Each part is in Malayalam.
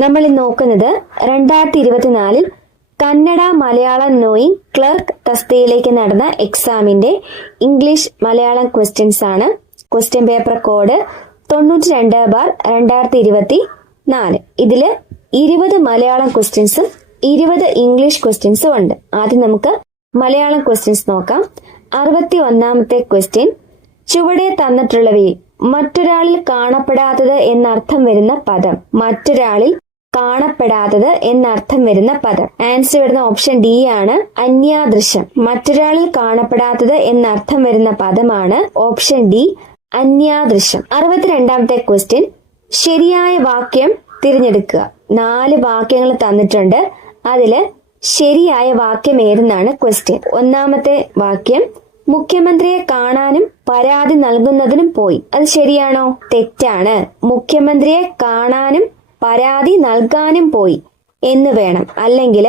നമ്മൾ നോക്കുന്നത് 2024 കന്നഡ മലയാളം നോയിങ് ക്ലർക്ക് തസ്തികയിലേക്ക് നടന്ന എക്സാമിന്റെ ഇംഗ്ലീഷ് മലയാളം ക്വസ്റ്റ്യൻസ് ആണ്. Question paper code 92/2024. ഇതില് 20 മലയാളം ക്വസ്റ്റ്യൻസും 20 ഇംഗ്ലീഷ് ക്വസ്റ്റ്യൻസും ഉണ്ട്. ആദ്യം നമുക്ക് മലയാളം ക്വസ്റ്റ്യൻസ് നോക്കാം. 61ാമത്തെ ക്വസ്റ്റ്യൻ, ചുവടെ തന്നിട്ടുള്ളവയിൽ മറ്റൊരാളിൽ കാണപ്പെടാത്തത് എന്നർത്ഥം വരുന്ന പദം. മറ്റൊരാളിൽ കാണപ്പെടാത്തത് എന്നർത്ഥം വരുന്ന പദം. ആൻസർ വരുന്ന ഓപ്ഷൻ ഡി ആണ്, അന്യാദൃശം. മറ്റൊരാളിൽ കാണപ്പെടാത്തത് എന്നർത്ഥം വരുന്ന പദമാണ് ഓപ്ഷൻ ഡി, അന്യാദൃശം. 62ാമത്തെ ക്വസ്റ്റ്യൻ, ശരിയായ വാക്യം തിരഞ്ഞെടുക്കുക. 4 വാക്യങ്ങൾ തന്നിട്ടുണ്ട്. അതില് ശരിയായ വാക്യം ഏതെന്നാണ് ക്വസ്റ്റ്യൻ. ഒന്നാമത്തെ വാക്യം, മുഖ്യമന്ത്രിയെ കാണാനും പരാതി നൽകുന്നതിനും പോയി. അത് ശരിയാണോ? തെറ്റാണ്. മുഖ്യമന്ത്രിയെ കാണാനും പരാതി നൽകാനും പോയി എന്ന് വേണം. അല്ലെങ്കിൽ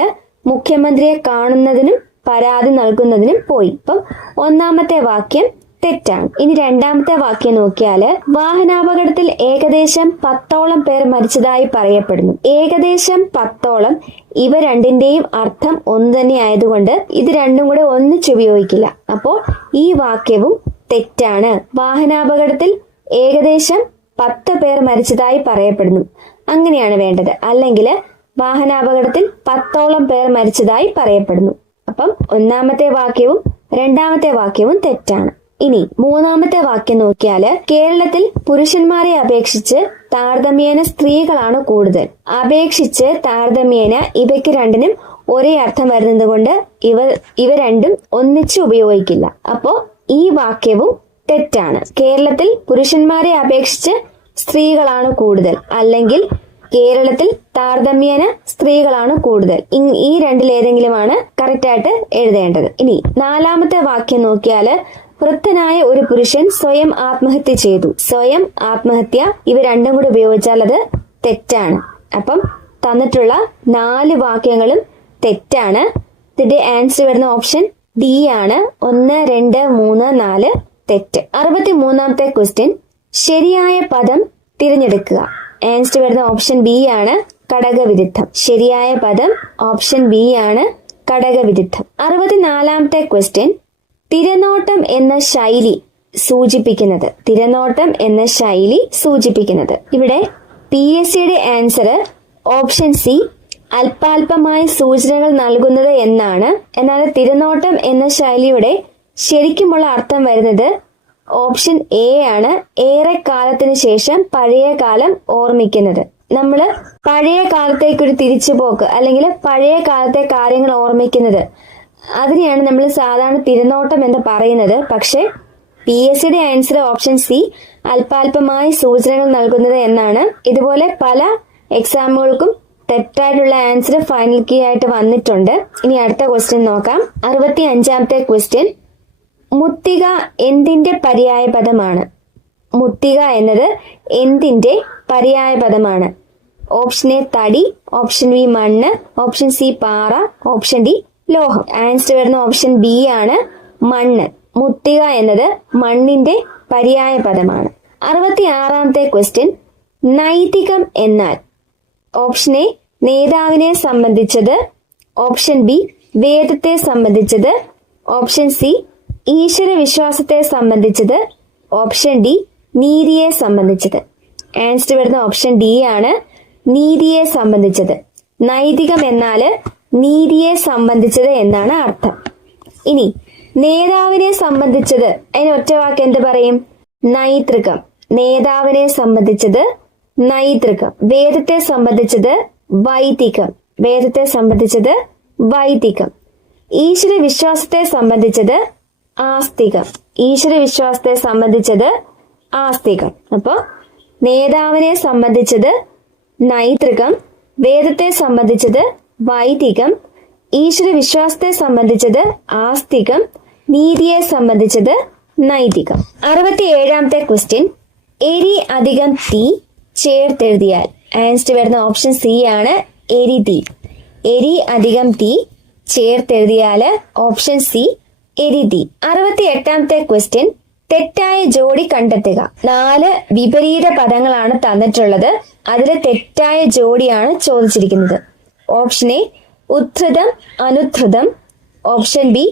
മുഖ്യമന്ത്രിയെ കാണുന്നതിനും പരാതി നൽകുന്നതിനും പോയി. അപ്പം ഒന്നാമത്തെ വാക്യം തെറ്റാണ്. ഇനി രണ്ടാമത്തെ വാക്യം നോക്കിയാല്, വാഹനാപകടത്തിൽ ഏകദേശം 10ഓളം പേർ മരിച്ചതായി പറയപ്പെടുന്നു. ഏകദേശം 10ഓളം, ഇവ രണ്ടിന്റെയും അർത്ഥം ഒന്ന് തന്നെ ആയതുകൊണ്ട് ഇത് രണ്ടും കൂടെ ഒന്നിച്ചുപയോഗിക്കില്ല. അപ്പോൾ ഈ വാക്യവും തെറ്റാണ്. വാഹനാപകടത്തിൽ ഏകദേശം 10 പേർ മരിച്ചതായി പറയപ്പെടുന്നു, അങ്ങനെയാണ് വേണ്ടത്. അല്ലെങ്കിൽ വാഹനാപകടത്തിൽ 10ഓളം പേർ മരിച്ചതായി പറയപ്പെടുന്നു. അപ്പം ഒന്നാമത്തെ വാക്യവും രണ്ടാമത്തെ വാക്യവും തെറ്റാണ്. ഇനി മൂന്നാമത്തെ വാക്യം നോക്കിയാല്, കേരളത്തിൽ പുരുഷന്മാരെ അപേക്ഷിച്ച് താരതമ്യേന സ്ത്രീകളാണ് കൂടുതൽ. അപേക്ഷിച്ച് താരതമ്യേന ഇവയ്ക്ക് രണ്ടിനും ഒരേ അർത്ഥം വരുന്നത് കൊണ്ട് ഇവ രണ്ടും ഒന്നിച്ച് ഉപയോഗിക്കില്ല. അപ്പോ ഈ വാക്യവും തെറ്റാണ്. കേരളത്തിൽ പുരുഷന്മാരെ അപേക്ഷിച്ച് സ്ത്രീകളാണ് കൂടുതൽ, അല്ലെങ്കിൽ കേരളത്തിൽ താരതമ്യേന സ്ത്രീകളാണ് കൂടുതൽ. ഈ രണ്ടിലേതെങ്കിലുമാണ് കറക്റ്റ് ആയിട്ട് എഴുതേണ്ടത്. ഇനി നാലാമത്തെ വാക്യം നോക്കിയാല്, വൃദ്ധനായ ഒരു പുരുഷൻ സ്വയം ആത്മഹത്യ ചെയ്തു. സ്വയം ആത്മഹത്യ, ഇവ രണ്ടും കൂടി ഉപയോഗിച്ചാൽ അത് തെറ്റാണ്. അപ്പം തന്നിട്ടുള്ള 4 വാക്യങ്ങളും തെറ്റാണ്. ഇതിന്റെ ആൻസർ വരുന്ന ഓപ്ഷൻ ഡി ആണ്. 1, 2, 3, 4 തെറ്റ്. 63ാമത്തെ ക്വസ്റ്റ്യൻ, ശരിയായ പദം തിരഞ്ഞെടുക്കുക. ആൻസർ വരുന്ന ഓപ്ഷൻ ബി ആണ്, ഘടകവിരുദ്ധം. ശരിയായ പദം ഓപ്ഷൻ ബി ആണ്, ഘടകവിരുദ്ധം. 64ാമത്തെ ക്വസ്റ്റ്യൻ, തിരനോട്ടം എന്ന ശൈലി സൂചിപ്പിക്കുന്നത്. തിരനോട്ടം എന്ന ശൈലി സൂചിപ്പിക്കുന്നത്. ഇവിടെ PSCയുടെ ആൻസർ ഓപ്ഷൻ സി, അല്പാൽപമായ സൂചനകൾ നൽകുന്നത് എന്നാണ്. എന്നാൽ തിരനോട്ടം എന്ന ശൈലിയുടെ ശരിക്കുമുള്ള അർത്ഥം വരുന്നത് ഓപ്ഷൻ എ ആണ്, ഏറെ കാലത്തിന് ശേഷം പഴയ കാലം ഓർമ്മിക്കുന്നത്. നമ്മള് പഴയ കാലത്തേക്കൊരു തിരിച്ചുപോക്ക്, അല്ലെങ്കിൽ പഴയ കാലത്തെ കാര്യങ്ങൾ ഓർമ്മിക്കുന്നത്, അതിനെയാണ് നമ്മൾ സാധാരണ തിരനോട്ടം എന്ന് പറയുന്നത്. പക്ഷെ PSCയുടെ ആൻസർ ഓപ്ഷൻ സി, അല്പാൽപമായ സൂചനകൾ നൽകുന്നത് എന്നാണ്. ഇതുപോലെ പല എക്സാമുകൾക്കും തെറ്റായിട്ടുള്ള ആൻസർ ഫൈനൽ കീ ആയിട്ട് വന്നിട്ടുണ്ട്. ഇനി അടുത്ത ക്വസ്റ്റ്യൻ നോക്കാം. 65ാമത്തെ ക്വസ്റ്റ്യൻ, മുത്തിക എന്തിന്റെ പര്യായ പദമാണ്? മുത്തിക എന്നത് എന്തിന്റെ പര്യായ പദമാണ്? ഓപ്ഷൻ എ തടി, ഓപ്ഷൻ ബി മണ്ണ്, ഓപ്ഷൻ സി പാറ, ഓപ്ഷൻ ഡി ലോഹം. ആൻസർ വരുന്ന ഓപ്ഷൻ ബി ആണ്, മണ്ണ്. മുത്തിക എന്നത് മണ്ണിന്റെ പര്യായ പദമാണ്. 66ാമത്തെ ക്വസ്റ്റ്യൻ, നൈതികം എന്നാൽ? ഓപ്ഷൻ എ നേതാവിനെ സംബന്ധിച്ചത്, ഓപ്ഷൻ ബി വേദത്തെ സംബന്ധിച്ചത്, ഓപ്ഷൻ സി ഈശ്വര വിശ്വാസത്തെ സംബന്ധിച്ചത്, ഓപ്ഷൻ ഡി നീതിയെ സംബന്ധിച്ചത്. ആൻസർ വരുന്ന ഓപ്ഷൻ ഡി ആണ്, നീതിയെ സംബന്ധിച്ചത്. നൈതികം എന്നാല് നീതിയെ സംബന്ധിച്ചത് എന്നാണ് അർത്ഥം. ഇനി നേതാവിനെ സംബന്ധിച്ചത്, അതിന് ഒറ്റ വാക്ക് എന്ത് പറയും? നൈതൃകം. നേതാവിനെ സംബന്ധിച്ചത് നൈതൃകം. വേദത്തെ സംബന്ധിച്ചത് വൈദികം. വേദത്തെ സംബന്ധിച്ചത് വൈദികം. ഈശ്വര വിശ്വാസത്തെ സംബന്ധിച്ചത് ആസ്തികം. ഈശ്വര വിശ്വാസത്തെ സംബന്ധിച്ചത് ആസ്തികം. അപ്പോ നേതാവിനെ സംബന്ധിച്ചത് നൈതൃകം, വേദത്തെ സംബന്ധിച്ചത് വൈദികം, ഈശ്വര വിശ്വാസത്തെ സംബന്ധിച്ചത് ആസ്തികം, നീതിയെ സംബന്ധിച്ചത് നൈതികം. 67ാമത്തെ ക്വസ്റ്റ്യൻ, എരി അധികം തീ ചേർത്തെഴുതിയാൽ? ആൻസർ വരുന്ന ഓപ്ഷൻ സി ആണ്, എരിതീ. എരി അധികം തീ ചേർത്തെഴുതിയാല് ഓപ്ഷൻ സി, എരിതീ. 68ാമത്തെ ക്വസ്റ്റ്യൻ, തെറ്റായ ജോഡി കണ്ടെത്തുക. 4 വിപരീത പദങ്ങളാണ് തന്നിട്ടുള്ളത്. അതിലെ തെറ്റായ ജോഡിയാണ് ചോദിച്ചിരിക്കുന്നത്. ഓപ്ഷൻ എ ഉദ്ധൃതം അനുദ്ധൃതം, ഓപ്ഷൻ ബി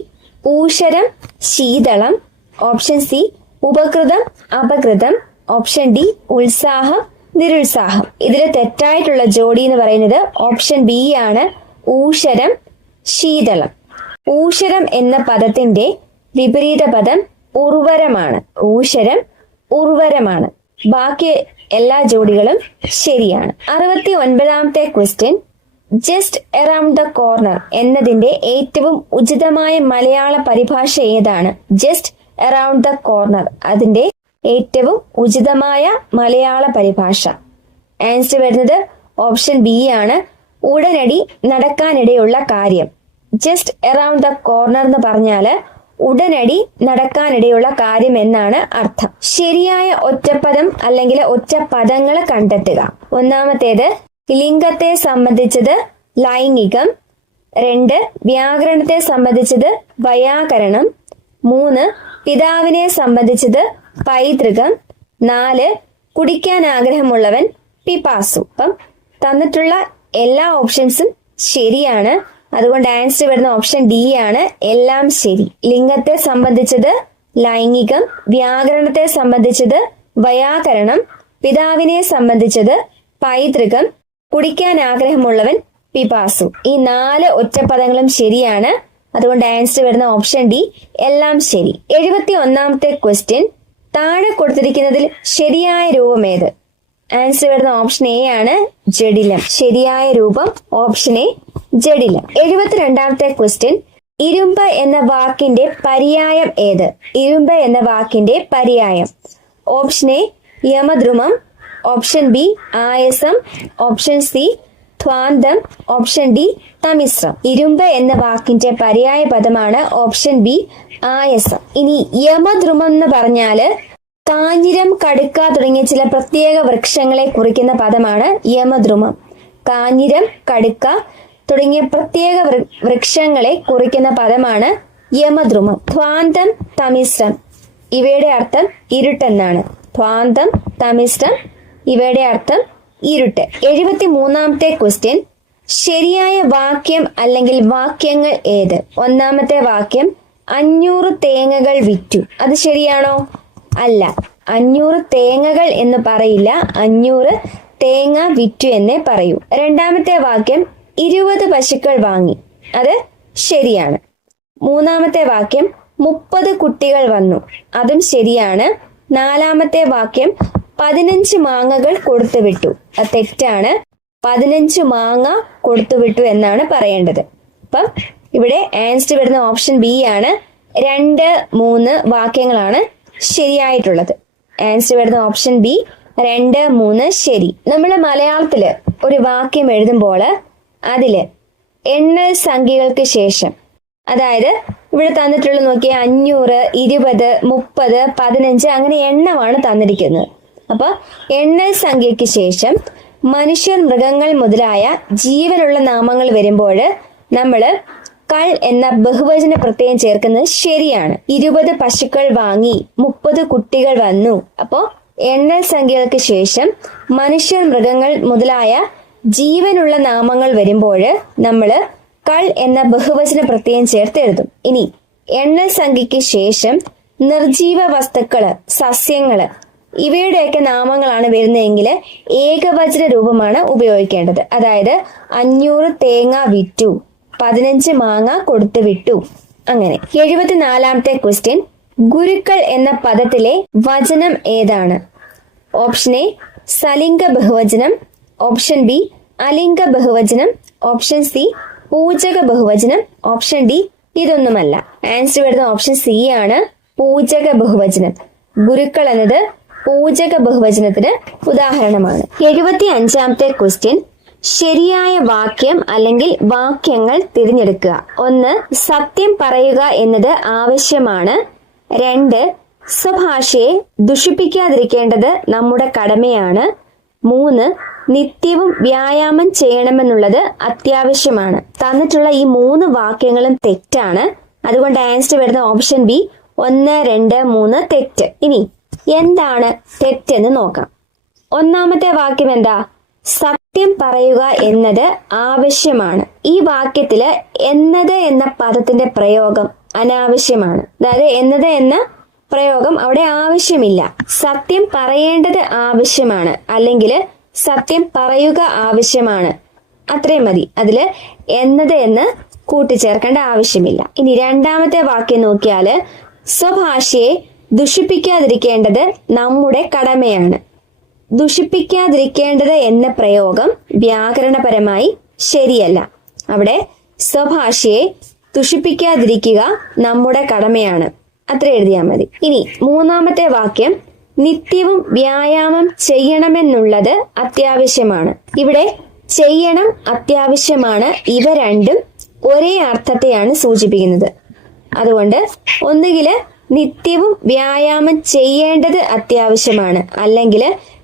ഊഷരം ശീതളം, ഓപ്ഷൻ സി ഉപകൃതം അപകൃതം, ഓപ്ഷൻ ഡി ഉത്സാഹം നിരുത്സാഹം. ഇതിലെ തെറ്റായിട്ടുള്ള ജോഡി എന്ന് പറയുന്നത് ഓപ്ഷൻ ബി ആണ്, ഊഷരം ശീതളം. ഊഷരം എന്ന പദത്തിന്റെ വിപരീത പദം ഉർവരമാണ്. ഊഷരം ഉർവരമാണ്. ബാക്കി എല്ലാ ജോഡികളും ശരിയാണ്. 69ാമത്തെ question, just around the corner എന്നതിന്റെ ഏറ്റവും ഉചിതമായ മലയാള പരിഭാഷ ഏതാണ്? ജസ്റ്റ് അറൌണ്ട് ദ കോർണർ, അതിന്റെ ഏറ്റവും ഉചിതമായ മലയാള പരിഭാഷ. ആൻസർ വരുന്നത് ഓപ്ഷൻ ബി ആണ്, ഉടനടി നടക്കാനിടയുള്ള കാര്യം. ജസ്റ്റ് അറൌണ്ട് ദ കോർണർ എന്ന് പറഞ്ഞാല് ഉടനടി നടക്കാനിടയുള്ള കാര്യം എന്നാണ് അർത്ഥം. ശരിയായ ഒറ്റപ്പദം അല്ലെങ്കിൽ ഒറ്റ പദങ്ങൾ കണ്ടെത്തുക. ഒന്നാമത്തേത് ലിംഗത്തെ സംബന്ധിച്ചത് ലൈംഗികം, 2 വ്യാകരണത്തെ സംബന്ധിച്ചത് വൈയാകരണം, 3 പിതാവിനെ സംബന്ധിച്ചത് പൈതൃകം, 4 കുടിക്കാൻ ആഗ്രഹമുള്ളവൻ പിപാസു. അപ്പം തന്നിട്ടുള്ള എല്ലാ ഓപ്ഷൻസും ശരിയാണ്. അതുകൊണ്ട് ആൻസർ വരുന്ന ഓപ്ഷൻ ഡി ആണ്, എല്ലാം ശരി. ലിംഗത്തെ സംബന്ധിച്ചത് ലൈംഗികം, വ്യാകരണത്തെ സംബന്ധിച്ചത് വൈയാകരണം, പിതാവിനെ സംബന്ധിച്ചത് പൈതൃകം, കുടിക്കാൻ ആഗ്രഹമുള്ളവൻ പിപാസു. ഈ 4 ഒറ്റപ്പദങ്ങളും ശരിയാണ്. അതുകൊണ്ട് ആൻസർ വരുന്ന ഓപ്ഷൻ ഡി, എല്ലാം ശരി. 71ാമത്തെ ക്വസ്റ്റ്യൻ, താഴെ കൊടുത്തിരിക്കുന്നതിൽ ശരിയായ രൂപം ഏത്? ആൻസർ വരുന്ന ഓപ്ഷൻ എ ആണ്, ജഡിലം. ശരിയായ രൂപം ഓപ്ഷൻ എ, ജഡിലം. 72ാമത്തെ ക്വസ്റ്റ്യൻ, ഇരുമ്പ് എന്ന വാക്കിന്റെ പര്യായം ഏത്? ഇരുമ്പ് എന്ന വാക്കിന്റെ പര്യായം. ഓപ്ഷൻ എ യമദ്രുമം, ഓപ്ഷൻ ബി ആയസം, ഓപ്ഷൻ സി ധ്വാന്തം, ഓപ്ഷൻ ഡി തമിശ്രം. ഇരുമ്പ് എന്ന വാക്കിന്റെ പര്യായ പദമാണ് ഓപ്ഷൻ ബി ആയസം. ഇനി യമദ്രുമം എന്ന് പറഞ്ഞാല് കാഞ്ഞിരം, കടുക്ക തുടങ്ങിയ ചില പ്രത്യേക വൃക്ഷങ്ങളെ കുറിക്കുന്ന പദമാണ് യമദ്രുമം. കാഞ്ഞിരം, കടുക്ക തുടങ്ങിയ പ്രത്യേക വൃക്ഷങ്ങളെ കുറിക്കുന്ന പദമാണ് യമദ്രുമം. ധ്വാന്തം, തമിശ്രം ഇവയുടെ അർത്ഥം ഇരുട്ടെന്നാണ്. ധ്വാന്തം, തമിശ്രം ഇവയുടെ അർത്ഥം ഇരുട്ട്. 73ാമത്തെ ക്വസ്റ്റ്യൻ, ശരിയായ വാക്യം അല്ലെങ്കിൽ വാക്യങ്ങൾ ഏത്? ഒന്നാമത്തെ വാക്യം 500 തേങ്ങകൾ വിറ്റു. അത് ശരിയാണോ? അല്ല, 500 തേങ്ങകൾ എന്ന് പറയില്ല, 500 തേങ്ങ വിറ്റു എന്നേ പറയൂ. രണ്ടാമത്തെ വാക്യം 20 പശുക്കൾ വാങ്ങി. അത് ശരിയാണ്. മൂന്നാമത്തെ വാക്യം 30 കുട്ടികൾ വന്നു. അതും ശരിയാണ്. നാലാമത്തെ വാക്യം 15 മാങ്ങകൾ കൊടുത്തുവിട്ടു. അത് തെറ്റാണ്. 15 മാങ്ങ കൊടുത്തുവിട്ടു എന്നാണ് പറയേണ്ടത്. അപ്പം ഇവിടെ ആൻസർ വരുന്ന ഓപ്ഷൻ ബി ആണ്. 2, 3 വാക്യങ്ങളാണ് ശരിയായിട്ടുള്ളത്. ആൻസർ വരുന്ന ഓപ്ഷൻ ബി 2, 3 ശരി. നമ്മൾ മലയാളത്തില് ഒരു വാക്യം എഴുതുമ്പോൾ അതില് എണ്ണൽ സംഖ്യകൾക്ക് ശേഷം, അതായത് ഇവിടെ തന്നിട്ടുള്ള നോക്കിയ 500, 20, 30, 15 അങ്ങനെ എണ്ണമാണ് തന്നിരിക്കുന്നത്. അപ്പൊ എണ്ണൽ സംഖ്യയ്ക്ക് ശേഷം മനുഷ്യർ, മൃഗങ്ങൾ മുതലായ ജീവനുള്ള നാമങ്ങൾ വരുമ്പോൾ നമ്മള് കൾ എന്ന ബഹുവചന പ്രത്യയം ചേർക്കുന്നത് ശരിയാണ്. 20 പശുക്കൾ വാങ്ങി, 30 കുട്ടികൾ വന്നു. അപ്പോ എണ്ണൽ സംഖ്യകൾക്ക് ശേഷം മനുഷ്യർ, മൃഗങ്ങൾ മുതലായ ജീവനുള്ള നാമങ്ങൾ വരുമ്പോൾ നമ്മള് കൾ എന്ന ബഹുവചന പ്രത്യയം ചേർത്ത് എഴുതും. ഇനി എണ്ണൽ സംഖ്യയ്ക്ക് ശേഷം നിർജീവ വസ്തുക്കള്, സസ്യങ്ങള് ഇവയുടെയൊക്കെ നാമങ്ങളാണ് വരുന്നതെങ്കിൽ ഏകവചന രൂപമാണ് ഉപയോഗിക്കേണ്ടത്. അതായത് 500 തേങ്ങ വിറ്റു, 15 മാങ്ങ കൊടുത്തു വിട്ടു, അങ്ങനെ. 74ാമത്തെ ക്വസ്റ്റ്യൻ, ഗുരുക്കൾ എന്ന പദത്തിലെ വചനം ഏതാണ്? ഓപ്ഷൻ എ സലിംഗ ബഹുവചനം, ഓപ്ഷൻ ബി അലിംഗ ബഹുവചനം, ഓപ്ഷൻ സി പൂജക ബഹുവചനം, ഓപ്ഷൻ ഡി ഇതൊന്നുമല്ല. ആൻസർ വരുന്ന ഓപ്ഷൻ സി ആണ്, പൂജക ബഹുവചനം. ഗുരുക്കൾ എന്നത് പൂജക ബഹുവചനത്തിന് ഉദാഹരണമാണ്. 75ാമത്തെ ക്വസ്റ്റ്യൻ, ശരിയായ വാക്യം അല്ലെങ്കിൽ വാക്യങ്ങൾ തിരഞ്ഞെടുക്കുക. 1, സത്യം പറയുക എന്നത് ആവശ്യമാണ്. 2, സ്വഭാഷയെ ദുഷിപ്പിക്കാതിരിക്കേണ്ടത് നമ്മുടെ കടമയാണ്. 3, നിത്യവും വ്യായാമം ചെയ്യണമെന്നുള്ളത് അത്യാവശ്യമാണ്. തന്നിട്ടുള്ള ഈ 3 വാക്യങ്ങളും തെറ്റാണ്. അതുകൊണ്ട് ആൻസർ വരുന്ന ഓപ്ഷൻ ബി 1, 2, 3 തെറ്റ്. ഇനി എന്താണ് തെറ്റെന്ന് നോക്കാം. ഒന്നാമത്തെ വാക്യം എന്താ? സത്യം പറയുക എന്നത് ആവശ്യമാണ്. ഈ വാക്യത്തില് എന്നത് എന്ന പദത്തിന്റെ പ്രയോഗം അനാവശ്യമാണ്. അതായത് എന്നത് എന്ന പ്രയോഗം അവിടെ ആവശ്യമില്ല. സത്യം പറയേണ്ടത് ആവശ്യമാണ്, അല്ലെങ്കിൽ സത്യം പറയുക ആവശ്യമാണ്, അത്രയും മതി. അതില് എന്നത് എന്ന് കൂട്ടിച്ചേർക്കേണ്ട ആവശ്യമില്ല. ഇനി രണ്ടാമത്തെ വാക്യം നോക്കിയാല് സ്വഭാഷയെ ദുഷിപ്പിക്കാതിരിക്കേണ്ടത് നമ്മുടെ കടമയാണ്. ദുഷിപ്പിക്കാതിരിക്കേണ്ടത് എന്ന പ്രയോഗം വ്യാകരണപരമായി ശരിയല്ല. അവിടെ സ്വഭാഷയെ ദുഷിപ്പിക്കാതിരിക്കുക നമ്മുടെ കടമയാണ്, അത്ര എഴുതിയാൽ മതി. ഇനി മൂന്നാമത്തെ വാക്യം നിത്യവും വ്യായാമം ചെയ്യണമെന്നുള്ളത് അത്യാവശ്യമാണ്. ഇവിടെ ചെയ്യണം, അത്യാവശ്യമാണ്, ഇവ രണ്ടും ഒരേ അർത്ഥത്തെയാണ് സൂചിപ്പിക്കുന്നത്. അതുകൊണ്ട് ഒന്നുകില് നിത്യവും വ്യായാമം ചെയ്യേണ്ടത് അത്യാവശ്യമാണ്, അല്ലെങ്കിൽ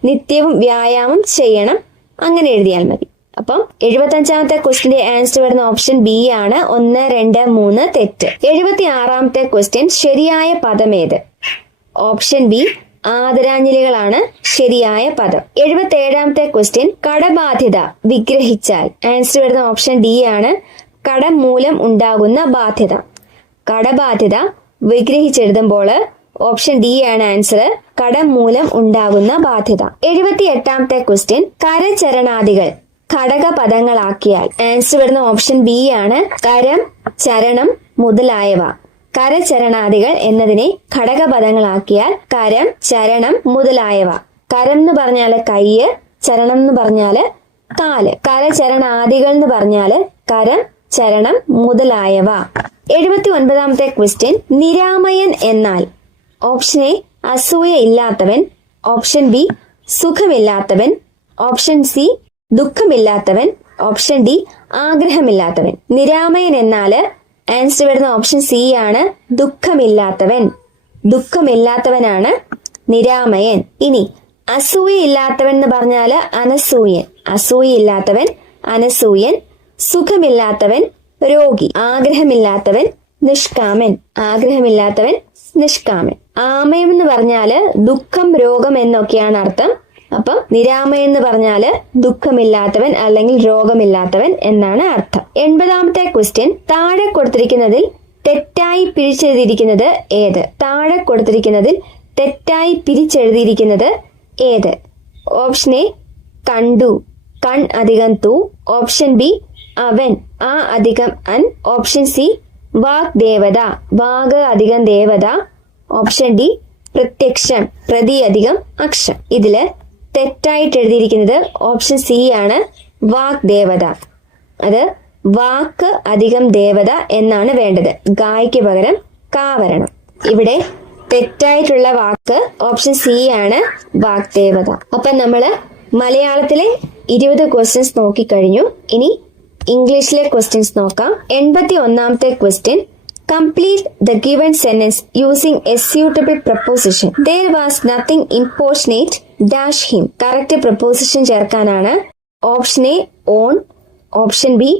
നിത്യവും വ്യായാമം ചെയ്യണം, അങ്ങനെ എഴുതിയാൽ മതി. അപ്പം 75ാമത്തെ ക്വസ്റ്റ്യന്റെ ആൻസർ വരുന്ന ഓപ്ഷൻ ബി ആണ്. 1, 2, 3 തെറ്റ്. 76ാമത്തെ ക്വസ്റ്റ്യൻ ശരിയായ പദം ഏത്? ഓപ്ഷൻ ബി ആദരാഞ്ജലികളാണ് ശരിയായ പദം. 77ാമത്തെ ക്വസ്റ്റ്യൻ കടബാധ്യത വിഗ്രഹിച്ചാൽ ആൻസർ വരുന്ന ഓപ്ഷൻ ഡി ആണ്. കടം മൂലം ഉണ്ടാകുന്ന ബാധ്യത. കടബാധ്യത വിഗ്രഹിച്ചെഴുതുമ്പോൾ ഓപ്ഷൻ ഡി ആണ് ആൻസർ. കടം മൂലം ഉണ്ടാകുന്ന ബാധ്യത. 78ാമത്തെ ക്വസ്റ്റ്യൻ കരചരണാദികൾ ഘടകപദങ്ങളാക്കിയാൽ ആൻസർ വരുന്ന ഓപ്ഷൻ ബി ആണ്. കരം, ചരണം മുതലായവ. കരചരണാദികൾ എന്നതിനെ ഘടകപദങ്ങളാക്കിയാൽ കരം, ചരണം മുതലായവ. കരം എന്ന് പറഞ്ഞാല് കയ്യ്, ചരണം എന്ന് പറഞ്ഞാല് കാല്. കരചരണാദികൾ എന്ന് പറഞ്ഞാല് കരം, ചരണം മുതലായവ. 79ാമത്തെ ക്വസ്റ്റ്യൻ നിരാമയൻ എന്നാൽ ഓപ്ഷൻ എ അസൂയ ഇല്ലാത്തവൻ, ഓപ്ഷൻ ബി സുഖമില്ലാത്തവൻ, ഓപ്ഷൻ സി ദുഃഖമില്ലാത്തവൻ, ഓപ്ഷൻ ഡി ആഗ്രഹമില്ലാത്തവൻ. നിരാമയൻ എന്നാല് ആൻസർ വരുന്ന ഓപ്ഷൻ സി ആണ്. ദുഃഖമില്ലാത്തവൻ. ദുഃഖമില്ലാത്തവനാണ് നിരാമയൻ. ഇനി അസൂയ ഇല്ലാത്തവൻ എന്ന് പറഞ്ഞാല് അനസൂയൻ. അസൂയ ഇല്ലാത്തവൻ അനസൂയൻ. സുഖമില്ലാത്തവൻ രോഗി. ആഗ്രഹമില്ലാത്തവൻ നിഷ്കാമൻ. ആഗ്രഹമില്ലാത്തവൻ നിഷ്കാമൻ. ആമയം എന്ന് പറഞ്ഞാല് ദുഃഖം, രോഗം എന്നൊക്കെയാണ് അർത്ഥം. അപ്പം നിരാമയൻ എന്ന് പറഞ്ഞാല് ദുഃഖമില്ലാത്തവൻ അല്ലെങ്കിൽ രോഗമില്ലാത്തവൻ എന്നാണ് അർത്ഥം. 80ാമത്തെ ക്വസ്റ്റ്യൻ താഴെ കൊടുത്തിരിക്കുന്നതിൽ തെറ്റായി പിരിച്ചെഴുതിയിരിക്കുന്നത് ഏത്? താഴെ കൊടുത്തിരിക്കുന്നതിൽ തെറ്റായി പിരിച്ചെഴുതിയിരിക്കുന്നത് ഏത്? ഓപ്ഷൻ എ കണ്ടു, കൺ അധികം തു. ഓപ്ഷൻ ബി അവൻ, ആ അധികം അൻ. ഓപ്ഷൻ സി വാഗ് ദേവത, വാഗ് അധികം ദേവത. ഓപ്ഷൻ ഡി പ്രത്യക്ഷം, പ്രതി അധികം അക്ഷം. ഇതില് തെറ്റായിട്ട് എഴുതിയിരിക്കുന്നത് ഓപ്ഷൻ സി ആണ്. വാഗ് ദേവത. അത് വാക്ക് അധികം ദേവത എന്നാണ് വേണ്ടത്. ഗായ്ക്ക് പകരം കാ വരണം. ഇവിടെ തെറ്റായിട്ടുള്ള വാക്ക് ഓപ്ഷൻ സി ആണ്, വാഗ് ദേവത. അപ്പൊ നമ്മള് മലയാളത്തിലെ 20 ക്വസ്റ്റ്യൻസ് നോക്കിക്കഴിഞ്ഞു. ഇനി ഇംഗ്ലീഷിലെ ക്വസ്റ്റ്യൻസ് നോക്കാം. 81ാമത്തെ question complete the given sentence using a suitable preposition. There was nothing importunate dash him. Correct preposition ചേർക്കാനാണ്. Option A on, option B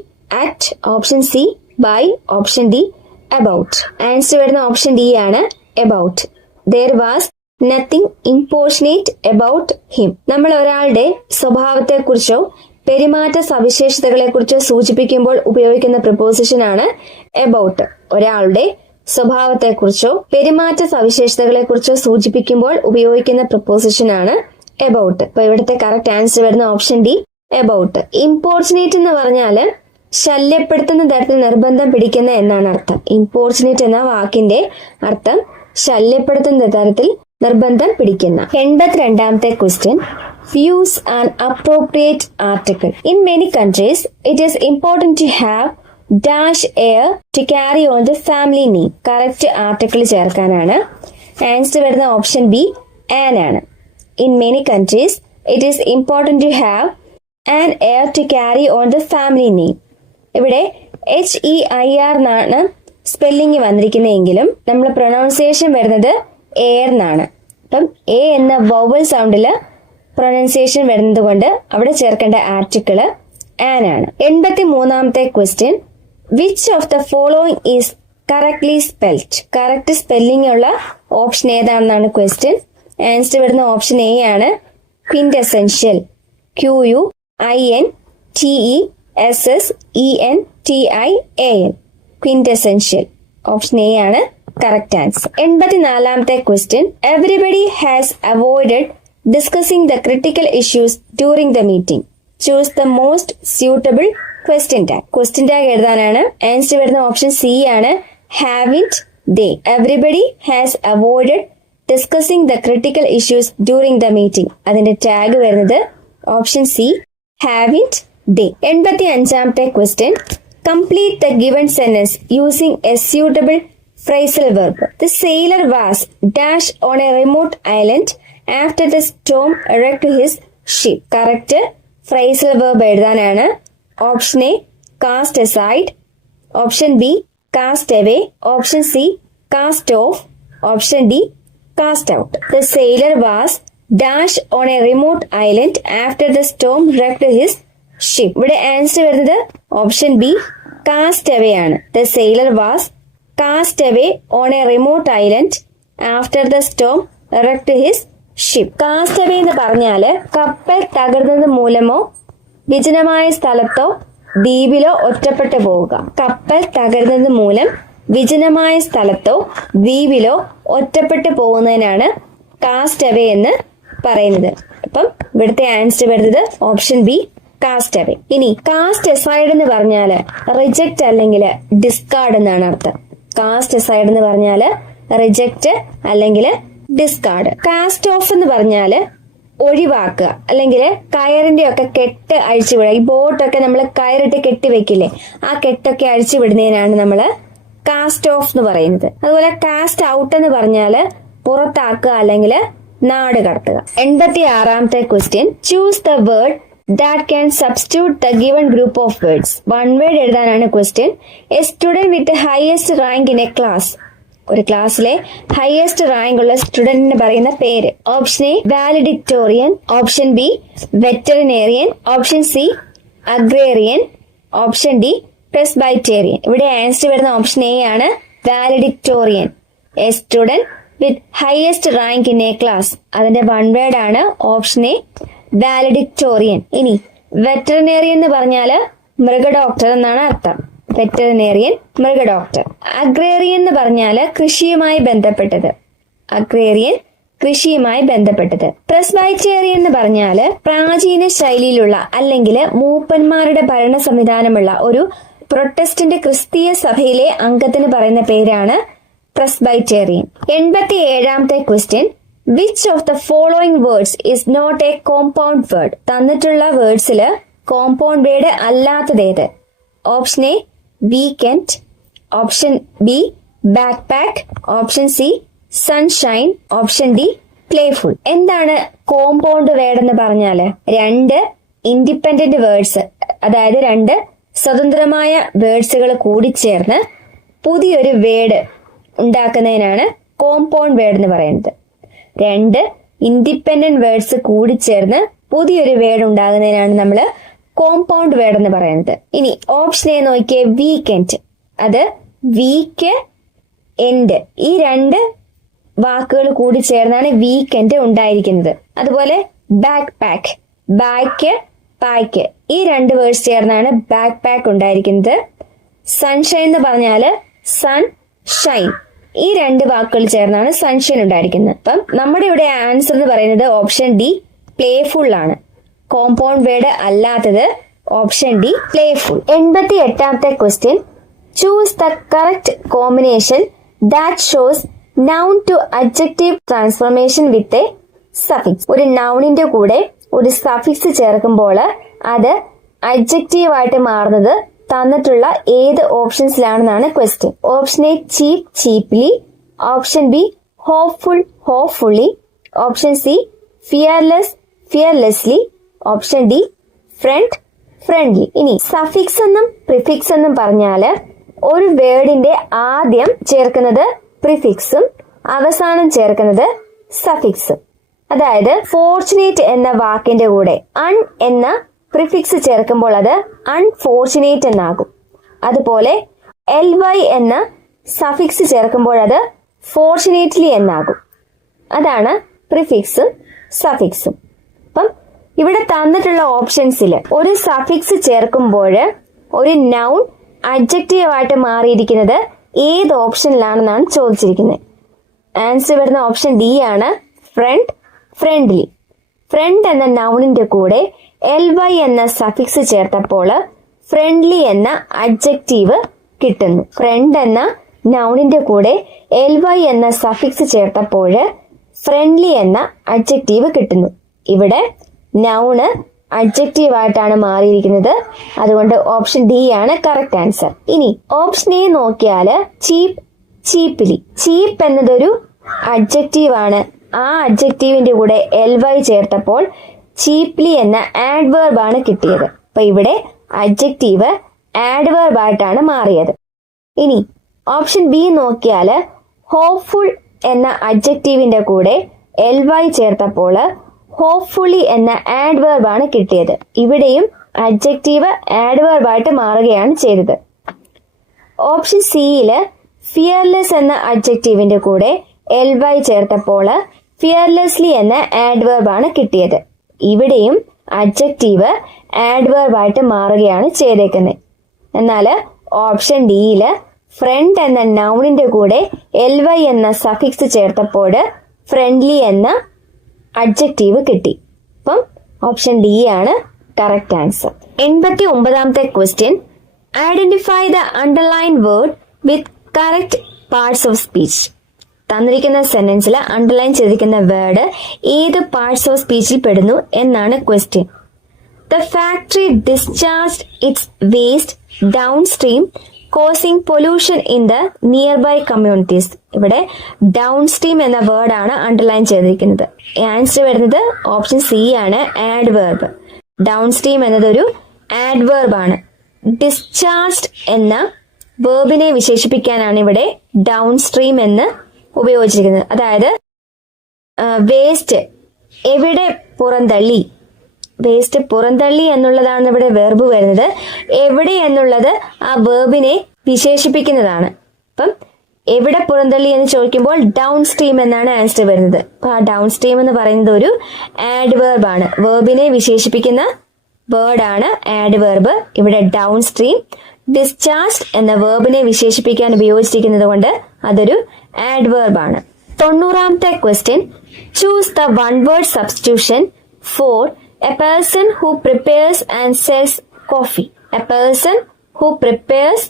at, option C by, option D about. Answer വരുന്ന ഓപ്ഷൻ ഡി ആണ്, about. There was nothing importunate about him. നമ്മൾ ഒരാളുടെ സ്വഭാവത്തെക്കുറിച്ചോ പെരുമാറ്റ സവിശേഷതകളെ കുറിച്ചോ സൂചിപ്പിക്കുമ്പോൾ ഉപയോഗിക്കുന്ന പ്രപ്പോസിഷൻ ആണ് അബൌട്ട്. ഒരാളുടെ സ്വഭാവത്തെക്കുറിച്ചോ പെരുമാറ്റ സവിശേഷതകളെ കുറിച്ചോ സൂചിപ്പിക്കുമ്പോൾ ഉപയോഗിക്കുന്ന പ്രപ്പോസിഷൻ ആണ് അബൌട്ട്. അപ്പൊ ഇവിടുത്തെ കറക്റ്റ് ആൻസർ വരുന്ന ഓപ്ഷൻ ഡി, അബൌട്ട്. ഇമ്പോർച്ചുനേറ്റ് എന്ന് പറഞ്ഞാല് ശല്യപ്പെടുത്തുന്ന തരത്തിൽ നിർബന്ധം പിടിക്കുന്ന എന്നാണ് അർത്ഥം. ഇമ്പോർച്ചുനേറ്റ് എന്ന വാക്കിന്റെ അർത്ഥം ശല്യപ്പെടുത്തുന്ന തരത്തിൽ നിർബന്ധം പിടിക്കുന്ന. 82ാമത്തെ question use an appropriate article. In many countries it is important to have dash heir to carry on the family name. Correct article ചേർക്കാനാണ്. ആൻസർ വരുന്ന ഓപ്ഷൻ ബി ആൻ ആണ്. In many countries it is important to have an heir to carry on the family name. ഇവിടെ HEIR എന്നാണ് സ്പെല്ലിംഗ് വന്നിരിക്കുന്നതെങ്കിലും നമ്മൾ പ്രൊനൗൺസിയേഷൻ വരുന്നത് എയർ എന്നാണ്. അപ്പം എ എന്ന വവൽ സൗണ്ടില് പ്രൊനൗൺസിയേഷൻ വരുന്നത് കൊണ്ട് അവിടെ ചേർക്കേണ്ട ആർട്ടിക്കിള് ആൻ ആണ്. 83ാമത്തെ question which of the following is correctly spelled. Correct spelling ഉള്ള ഓപ്ഷൻ ഏതാണെന്നാണ് ക്വസ്റ്റ്യൻ. ആൻസർ വരുന്ന ഓപ്ഷൻ എ ആണ്, ക്വിൻറ്റസെൻഷ്യൽ. QUINTESSENTIAL. INTESSENTIAL. ക്വിൻറ്റസെൻഷ്യൽ. ഓപ്ഷൻ എ ആണ് correct answer. 84ാമത്തെ question. Everybody has avoided discussing the critical issues during the meeting. Choose the most suitable question tag. Question tag എഴുതാനാണ് ആൻസർ വരുന്ന ഓപ്ഷൻ സി ആണ് ഹാവിന്റ് ദേ. Everybody has avoided discussing the critical issues during the meeting. അതിന്റെ ടാഗ് വരുന്നത് ഓപ്ഷൻ സി ഹാവിന്റ് ദേ. 85ാമത്തെ question. Complete the given sentence using a suitable phrasal verb. The sailor was dash on a remote island after the storm wrecked his ship. Correct phrasal verb എഴുതാനാണ് option A cast aside, option B cast away, option C cast off, option D cast out. The sailor was dash on a remote island after the storm wrecked his ship. ഇവിടെ ആൻസർ വരുന്നത് ഓപ്ഷൻ ബി cast away ആണ്. The sailor was cast away on a remote island after the storm wrecked his ship. Cast away എന്ന് പറഞ്ഞാല് കപ്പൽ തകർന്നത് മൂലമോ വിജനമായ സ്ഥലത്തോ ദ്വീപിലോ ഒറ്റപ്പെട്ടു പോവുക. കപ്പൽ തകർന്നത് മൂലം വിജനമായ സ്ഥലത്തോ ദ്വീപിലോ ഒറ്റപ്പെട്ടു പോകുന്നതിനാണ് കാസ്റ്റ് അവേ എന്ന് പറയുന്നത്. അപ്പം ഇവിടുത്തെ ആൻസർ വരുന്നത് ഓപ്ഷൻ ബി കാസ്റ്റ് അവേ. ഇനി കാസ്റ്റ് എസൈഡ് എന്ന് പറഞ്ഞാല് റിജക്റ്റ് അല്ലെങ്കിൽ ഡിസ്കാർഡ് എന്നാണ് അർത്ഥം. കാസ്റ്റ് എസൈഡ് എന്ന് പറഞ്ഞാല് റിജക്റ്റ് അല്ലെങ്കിൽ ഡിസ്കാർഡ്. കാസ്റ്റ് ഓഫ് എന്ന് പറഞ്ഞാല് ഒഴിവാക്കുക അല്ലെങ്കിൽ കയറിന്റെ ഒക്കെ കെട്ട് അഴിച്ചുവിടുക. ഈ ബോട്ടൊക്കെ നമ്മൾ കയറിട്ട് കെട്ടി വെക്കില്ലേ, ആ കെട്ടൊക്കെ അഴിച്ചുവിടുന്നതിനാണ് നമ്മള് കാസ്റ്റ് ഓഫ് എന്ന് പറയുന്നത്. അതുപോലെ കാസ്റ്റ് ഔട്ട് എന്ന് പറഞ്ഞാല് പുറത്താക്കുക അല്ലെങ്കിൽ നാട് കടത്തുക. 86ാമത്തെ question. Choose the word that can substitute the given group of words. One word എഴുതാനാണ് question. A student with highest rank in a class. ഒരു ക്ലാസ്സിലെ ഹയസ്റ്റ് റാങ്ക് ഉള്ള സ്റ്റുഡന്റിന് പറയുന്ന പേര്. Option A valedictorian, option B veterinarian, option C agrarian, option D Presbyterian. ഇവിടെ ആൻസർ വരുന്ന ഓപ്ഷൻ എ ആണ് valedictorian. A student with highest rank in a class. അതിന്റെ വൺ വേർഡ് ആണ് ഓപ്ഷൻ എ വാലിഡിക്ടോറിയൻ. ഇനി വെറ്ററിനേറിയൻ എന്ന് പറഞ്ഞാല് മൃഗഡോക്ടർ എന്നാണ് അർത്ഥം. വെറ്ററിനേറിയൻ മൃഗഡോക്ടർ. അഗ്രേറിയൻ എന്ന് പറഞ്ഞാല് കൃഷിയുമായി ബന്ധപ്പെട്ടത്. അഗ്രേറിയൻ കൃഷിയുമായി ബന്ധപ്പെട്ടത്. പ്രെസ്ബൈറ്റേറിയൻ എന്ന് പറഞ്ഞാല് പ്രാചീന ശൈലിയിലുള്ള അല്ലെങ്കിൽ മൂപ്പന്മാരുടെ ഭരണ സംവിധാനമുള്ള ഒരു പ്രൊട്ടസ്റ്റന്റ് ക്രിസ്തീയ സഭയിലെ അംഗത്തിന് പറയുന്ന പേരാണ് പ്രെസ്ബൈറ്റേറിയൻ. 87ാമത്തെ question. Which of the following words is not a compound word? തന്നിട്ടുള്ള വേർഡ്സില് കോമ്പൗണ്ട് വേർഡ് അല്ലാത്തതേത്? Option A weekend, option B backpack, option C sunshine, option D playful. എന്താണ് കോമ്പൗണ്ട് വേർഡ് എന്ന് പറഞ്ഞാല് രണ്ട് ഇൻഡിപെൻഡന്റ് വേർഡ്സ്, അതായത് രണ്ട് സ്വതന്ത്രമായ വേർഡ്സുകൾ കൂടിച്ചേർന്ന് പുതിയൊരു വേർഡ് ഉണ്ടാക്കുന്നതിനാണ് കോമ്പൗണ്ട് വേർഡ് എന്ന് പറയുന്നത്. രണ്ട് ഇൻഡിപെൻഡന്റ് വേർഡ്സ് കൂടിച്ചേർന്ന് പുതിയൊരു വേർഡ് ഉണ്ടാകുന്നതിനാണ് നമ്മൾ കോമ്പൗണ്ട് വേർഡ് എന്ന് പറയുന്നത്. ഇനി ഓപ്ഷൻ എ നോക്കിയേ, വീക്കെൻഡ്. അത് വീക്ക് എൻഡ്, ഈ രണ്ട് വാക്കുകൾ കൂടി ചേർന്നാണ് വീക്കെൻഡ് ഉണ്ടായിരിക്കുന്നത്. അതുപോലെ ബാക്ക് പാക്ക്, ബാക്ക് പാക്ക്, ഈ രണ്ട് വേർഡ്സ് ചേർന്നാണ് ബാക്ക് പാക്ക് ഉണ്ടായിരിക്കുന്നത്. സൺഷൈൻ എന്ന് പറഞ്ഞാല് സൺ ഷൈൻ, ഈ രണ്ട് വാക്കുകൾ ചേർന്നാണ് സൺഷൈൻ ഉണ്ടായിരിക്കുന്നത്. അപ്പം നമ്മുടെ ഇവിടെ ആൻസർ എന്ന് പറയുന്നത് ഓപ്ഷൻ ഡി പ്ലേഫുൾ ആണ്. കോമ്പൗണ്ട് വേർഡ് അല്ലാത്തത് ഓപ്ഷൻ ഡി പ്ലേഫുൾ. 88ാമത്തെ question. Choose the correct combination that shows noun to adjective transformation with a suffix. ഒരു നൗണിന്റെ കൂടെ ഒരു സഫിക്സ് ചേർക്കുമ്പോൾ അത് അഡ്ജക്റ്റീവ് ആയിട്ട് മാറുന്നത് തന്നിട്ടുള്ള ഏത് ഓപ്ഷൻസിലാണെന്നാണ് question. Option A cheap, cheaply, option B hopeful, hopefully, option C fearless, fearlessly, option D friend, friendly. ഇനി സഫിക്സ് എന്നും പ്രിഫിക്സ് എന്നും പറഞ്ഞാല് ഒരു വേർഡിന്റെ ആദ്യം ചേർക്കുന്നത് പ്രിഫിക്സും അവസാനം ചേർക്കുന്നത് സഫിക്സും. അതായത് ഫോർച്ചുനേറ്റ് എന്ന വാക്കിന്റെ കൂടെ അൺ എന്ന പ്രിഫിക്സ് ചേർക്കുമ്പോൾ അത് അൺഫോർച്ചുനേറ്റ് എന്നാകും. അതുപോലെ ly എന്ന സഫിക്സ് ചേർക്കുമ്പോൾ അത് ഫോർച്ചുനേറ്റ്ലി എന്നാകും. അതാണ് പ്രിഫിക്സും സഫിക്സും. അപ്പം ഇവിടെ തന്നിട്ടുള്ള ഓപ്ഷൻസിൽ ഒരു സഫിക്സ് ചേർക്കുമ്പോൾ ഒരു നൗൺ അഡ്ജക്റ്റീവ് ആയിട്ട് മാറിയിരിക്കുന്നത് ഏത് ഓപ്ഷനിലാണെന്നാണ് ചോദിച്ചിരിക്കുന്നത്. ആൻസർ വരുന്ന ഓപ്ഷൻ ഡി ആണ്, ഫ്രണ്ട്, ഫ്രണ്ട്ലി. ഫ്രണ്ട് എന്ന നൗണിന്റെ കൂടെ ly എന്ന സഫിക്സ് ചേർത്തപ്പോൾ ഫ്രണ്ട്ലി എന്ന അഡ്ജക്റ്റീവ് കിട്ടുന്നു. ഫ്രണ്ട് എന്ന നൗണിന്റെ കൂടെ ly എന്ന സഫിക്സ് ചേർത്തപ്പോൾ ഫ്രണ്ട്ലി എന്ന അഡ്ജക്റ്റീവ് കിട്ടുന്നു. ഇവിടെ നൗണ് അഡ്ജക്റ്റീവ് ആയിട്ടാണ് മാറിയിരിക്കുന്നത്. അതുകൊണ്ട് ഓപ്ഷൻ ഡി ആണ് കറക്റ്റ് ആൻസർ. ഇനി ഓപ്ഷൻ എ നോക്കിയാൽ ചീപ്പ്, ചീപ്പ്ലി. ചീപ്പ് എന്നതൊരു അഡ്ജക്റ്റീവ് ആണ്. ആ അഡ്ജക്റ്റീവിന്റെ കൂടെ ly ചേർത്തപ്പോൾ ചീപ്പ്ലി എന്ന ആഡ്വേർബ് ആണ് കിട്ടിയത്. അപ്പൊ ഇവിടെ അഡ്ജക്റ്റീവ് ആഡ്വേർബ് ആയിട്ടാണ് മാറിയത്. ഇനി ഓപ്ഷൻ ബി നോക്കിയാൽ ഹോപ്പ്ഫുൾ എന്ന അഡ്ജക്റ്റീവിന്റെ കൂടെ ly ചേർത്തപ്പോൾ ഹോപ്പ്ഫുള്ളി എന്ന ആഡ്വേർബ് ആണ് കിട്ടിയത്. ഇവിടെയും അഡ്ജക്റ്റീവ് ആഡ്വേർബ് ആയിട്ട് മാറുകയാണ് ചെയ്തത്. ഓപ്ഷൻ സിയില് ഫിയർലെസ് എന്ന അഡ്ജക്റ്റീവിന്റെ കൂടെ ly ചേർത്തപ്പോൾ ഫിയർലെസ്ലി എന്ന ആഡ്വേർബ് ആണ് കിട്ടിയത്. ഇവിടെയും അഡ്ജക്റ്റീവ് ആഡ്വേർബ് ആയിട്ട് മാറുകയാണ് ചെയ്തേക്കുന്നത്. എന്നാൽ ഓപ്ഷൻ ഡിയില് ഫ്രണ്ട് എന്ന നൗണിന്റെ കൂടെ ly എന്ന സഫിക്സ് ചേർത്തപ്പോൾ ഫ്രണ്ട്ലി എന്ന അഡ്ജക്റ്റീവ് കിട്ടി. അപ്പം ഓപ്ഷൻ ഡി ആണ് കറക്റ്റ് ആൻസർ. 89ാമത്തെ question, identify the underline word with correct parts of speech. തന്നിരിക്കുന്ന സെന്റൻസിൽ അണ്ടർലൈൻ ചെയ്തിരിക്കുന്ന വേർഡ് ഏത് പാർട്സ് ഓഫ് സ്പീച്ചിൽ പെടുന്നു എന്നാണ് question. The factory discharged its waste downstream causing pollution in the nearby communities. ഇവിടെ ഡൗൺ സ്ട്രീം എന്ന വേർഡാണ് അണ്ടർലൈൻ ചെയ്തിരിക്കുന്നത്. ആൻസർ വരുന്നത് ഓപ്ഷൻ സി ആണ്, ആഡ്വേർബ്. ഡൗൺ സ്ട്രീം എന്നതൊരു ആഡ്വേർബ് ആണ്. ഡിസ്ചാർജ്ഡ് എന്ന വേർബിനെ വിശേഷിപ്പിക്കാനാണ് ഇവിടെ ഡൗൺ സ്ട്രീം എന്ന് ഉപയോഗിച്ചിരിക്കുന്നത്. അതായത് വേസ്റ്റ് എവിടെ പുറന്തള്ളി, വേസ്റ്റ് പുറന്തള്ളി എന്നുള്ളതാണ് ഇവിടെ വെർബ് വരുന്നത്. എവിടെ എന്നുള്ളത് ആ വെർബിനെ വിശേഷിപ്പിക്കുന്നതാണ്. അപ്പം എവിടെ പുറന്തള്ളി എന്ന് ചോദിക്കുമ്പോൾ ഡൗൺ സ്ട്രീം എന്നാണ് ആൻസർ വരുന്നത്. അപ്പൊ ആ ഡൗൺ സ്ട്രീം എന്ന് പറയുന്നത് ഒരു ആഡ്വേർബ് ആണ്. വെർബിനെ വിശേഷിപ്പിക്കുന്ന വേർഡാണ് ആഡ്വേർബ്. ഇവിടെ ഡൗൺ സ്ട്രീം ഡിസ്ചാർജ്ഡ് എന്ന വെർബിനെ വിശേഷിപ്പിക്കാൻ ഉപയോഗിച്ചിരിക്കുന്നത് കൊണ്ട് അതൊരു ആഡ്വേർബ് ആണ്. 90ാമത്തെ question, choose the one word substitution for a person who prepares and sells coffee. A person who prepares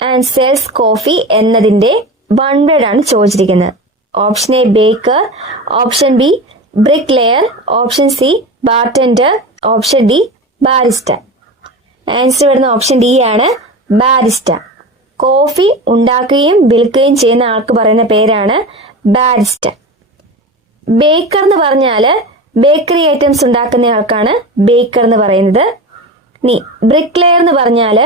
and sells coffee എന്നതിന്റെ വൺ വേർഡ് ആണ് ചോദിച്ചിരിക്കുന്നത്. Option A Baker, option B brick layer, option C bartender, option D barista. Answer വരുന്ന ഓപ്ഷൻ ഡി ആണ്, ബാരിസ്റ്റ. കോഫി ഉണ്ടാക്കുകയും വിൽക്കുകയും ചെയ്യുന്ന ആൾക്ക് പറയുന്ന പേരാണ് ബാരിസ്റ്റ. ബേക്കർ എന്ന് പറഞ്ഞാല് ബേക്കറി ഐറ്റംസ് ഉണ്ടാക്കുന്ന ആൾക്കാണ് ബേക്കർ എന്ന് പറയുന്നത്. ഇനി ബ്രിക്ക് ലെയർ എന്ന് പറഞ്ഞാല്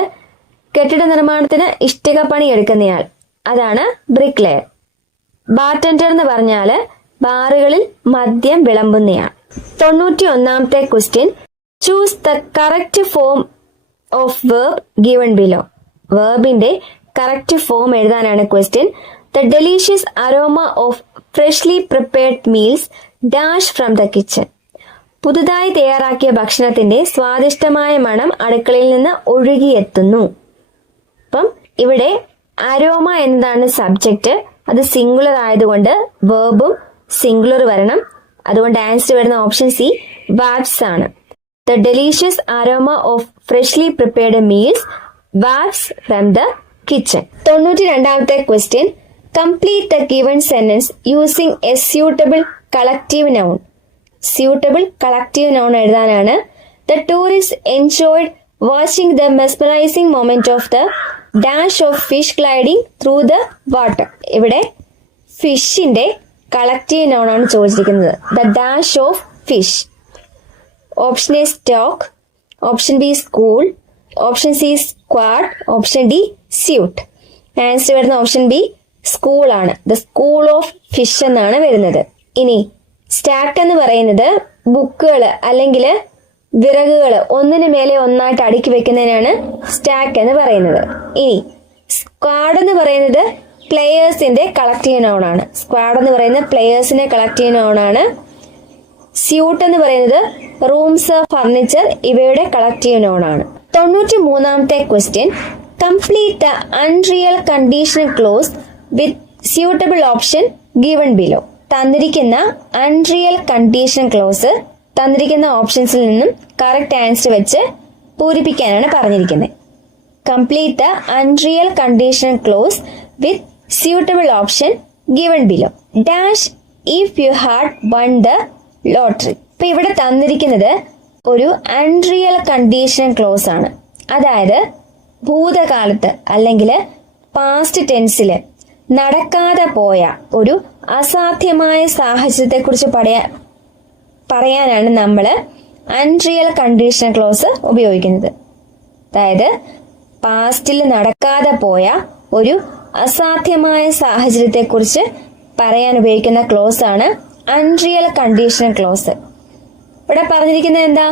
കെട്ടിട നിർമ്മാണത്തിന് ഇഷ്ടിക പണി എടുക്കുന്നയാൾ, അതാണ് ബ്രിക്ക് ലെയർ. ബാർട്ടൻഡർ എന്ന് പറഞ്ഞാല് ബാറുകളിൽ മദ്യം വിളമ്പുന്നയാൾ. 91ാമത്തെ question, choose the correct form of verb given below. വേർബിന്റെ കറക്റ്റ് ഫോം എഴുതാനാണ് question. The delicious aroma of freshly prepared meals dash from the kitchen. പുതുതായി തയ്യാറാക്കിയ ഭക്ഷണത്തിന്റെ സ്വാദിഷ്ടമായ മണം അടുക്കളയിൽ നിന്ന് ഒഴുകിയെത്തുന്നു. അപ്പം ഇവിടെ അരോമ എന്നതാണ് സബ്ജക്റ്റ്. അത് സിംഗുലർ ആയതുകൊണ്ട് വേർബും സിംഗുലർ വരണം. അതുകൊണ്ട് ആൻസർ വരുന്ന ഓപ്ഷൻ സി വാബ്സ് ആണ്. The delicious aroma of freshly prepared meals wafts from the kitchen. 92ാമത്തെ question, complete the given sentence using a suitable collective noun. Suitable collective noun എഴുതാനാണ്. The tourist enjoyed watching the mesmerising moment of the dash of fish gliding through the water. ഇവിടെ ഫിഷിന്റെ കളക്റ്റീവ് നൗൺ ആണ് ചോദിച്ചിരിക്കുന്നത്. The dash of fish. Option A stock, option B school, option C squad, option D suite. Answer വരുന്ന ഓപ്ഷൻ ബി സ്കൂൾ ആണ്. ദ സ്കൂൾ ഓഫ് ഫിഷ് എന്നാണ് വരുന്നത്. ഇനി സ്റ്റാക്ക് എന്ന് പറയുന്നത് ബുക്കുകൾ അല്ലെങ്കിൽ വിറകുകൾ ഒന്നിനു മേലെ ഒന്നായിട്ട് അടുക്കി വെക്കുന്നതിനാണ് സ്റ്റാക്ക് എന്ന് പറയുന്നത്. ഇനി സ്ക്വാഡ് എന്ന് പറയുന്നത് പ്ലെയേഴ്സിന്റെ കളക്റ്റീവ് നൗൺ ആണ്. സ്ക്വാഡ് എന്ന് പറയുന്നത് പ്ലെയേഴ്സിന്റെ കളക്റ്റീവ് നൗൺ ആണ്. സ്യൂട്ട് എന്ന് പറയുന്നത് റൂംസ്, ഫർണിച്ചർ ഇവയുടെ കളക്റ്റീവ് നൗൺ ആണ്. 93-ാമത്തെ question, complete the unreal conditional clause with suitable option given below. തന്നിരിക്കുന്ന അൺറിയൽ കണ്ടീഷൻ ക്ലോസ് തന്നിരിക്കുന്ന ഓപ്ഷൻസിൽ നിന്നും കറക്റ്റ് ആൻസർ വെച്ച് പൂരിപ്പിക്കാനാണ് പറഞ്ഞിരിക്കുന്നത്. Complete the unreal condition clause with suitable option given below. Dash if you had won the lottery. ഇപ്പൊ ഇവിടെ തന്നിരിക്കുന്നത് ഒരു അൺറിയൽ കണ്ടീഷൻ ക്ലോസ് ആണ്. അതായത് ഭൂതകാലത്ത് അല്ലെങ്കിൽ പാസ്റ്റ് ടെൻസിൽ നടക്കാതെ പോയ ഒരു അസാധ്യമായ സാഹചര്യത്തെ കുറിച്ച് പറയാനാണ് നമ്മൾ അൺറിയൽ കണ്ടീഷൻ ക്ലോസ് ഉപയോഗിക്കുന്നത്. അതായത് പാസ്റ്റിൽ നടക്കാതെ പോയ ഒരു അസാധ്യമായ സാഹചര്യത്തെ കുറിച്ച് പറയാൻ ഉപയോഗിക്കുന്ന ക്ലോസ് ആണ് അൺറിയൽ കണ്ടീഷൻ ക്ലോസ്. ഇവിടെ പറഞ്ഞിരിക്കുന്നത് എന്താ?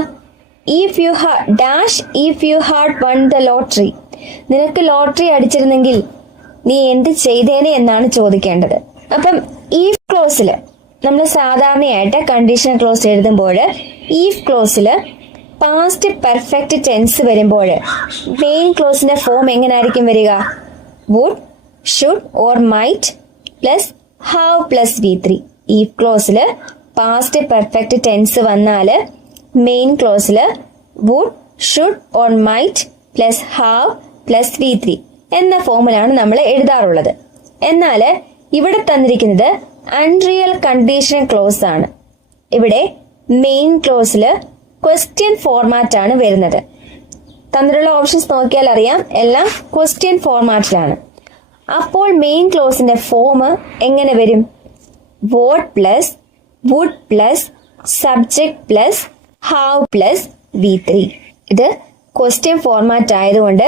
If you had won the lottery. നിനക്ക് ലോട്ടറി അടിച്ചിരുന്നെങ്കിൽ നീ എന്ത് ചെയ്തേനെ എന്നാണ് ചോദിക്കേണ്ടത്. അപ്പം ഈഫ് ക്ലോസിൽ നമ്മൾ സാധാരണയായിട്ട് കണ്ടീഷൻ ക്ലോസ് എഴുതുമ്പോൾ ഈഫ് ക്ലോസിൽ പാസ്റ്റ് പെർഫെക്റ്റ് ടെൻസ് വരുമ്പോൾ മെയിൻ ക്ലോസിന്റെ ഫോം എങ്ങനെയായിരിക്കും വരിക? Would, should or might plus have plus V3. If ക്ലോസിൽ പാസ്റ്റ് പെർഫെക്റ്റ് ടെൻസ് വന്നാൽ മെയിൻ ക്ലോസിൽ would, should or might plus have plus V3 എന്ന ഫോമിലാണ് നമ്മൾ എഴുതാറുള്ളത്. എന്നാൽ ഇവിടെ തന്നിരിക്കുന്നത് അൺറിയൽ കണ്ടീഷൻ ക്ലോസ് ആണ്. ഇവിടെ മെയിൻ ക്ലോസിൽ ക്വസ്റ്റ്യൻ ഫോർമാറ്റ് ആണ് വരുന്നത്. തന്നിട്ടുള്ള ഓപ്ഷൻസ് നോക്കിയാൽ അറിയാം, എല്ലാം ക്വസ്റ്റ്യൻ ഫോർമാറ്റിലാണ്. അപ്പോൾ മെയിൻ ക്ലോസിന്റെ ഫോം എങ്ങനെ വരും? What plus would plus subject plus have plus V3. ഇത് ക്വസ്റ്റ്യൻ ഫോർമാറ്റ് ആയതുകൊണ്ട്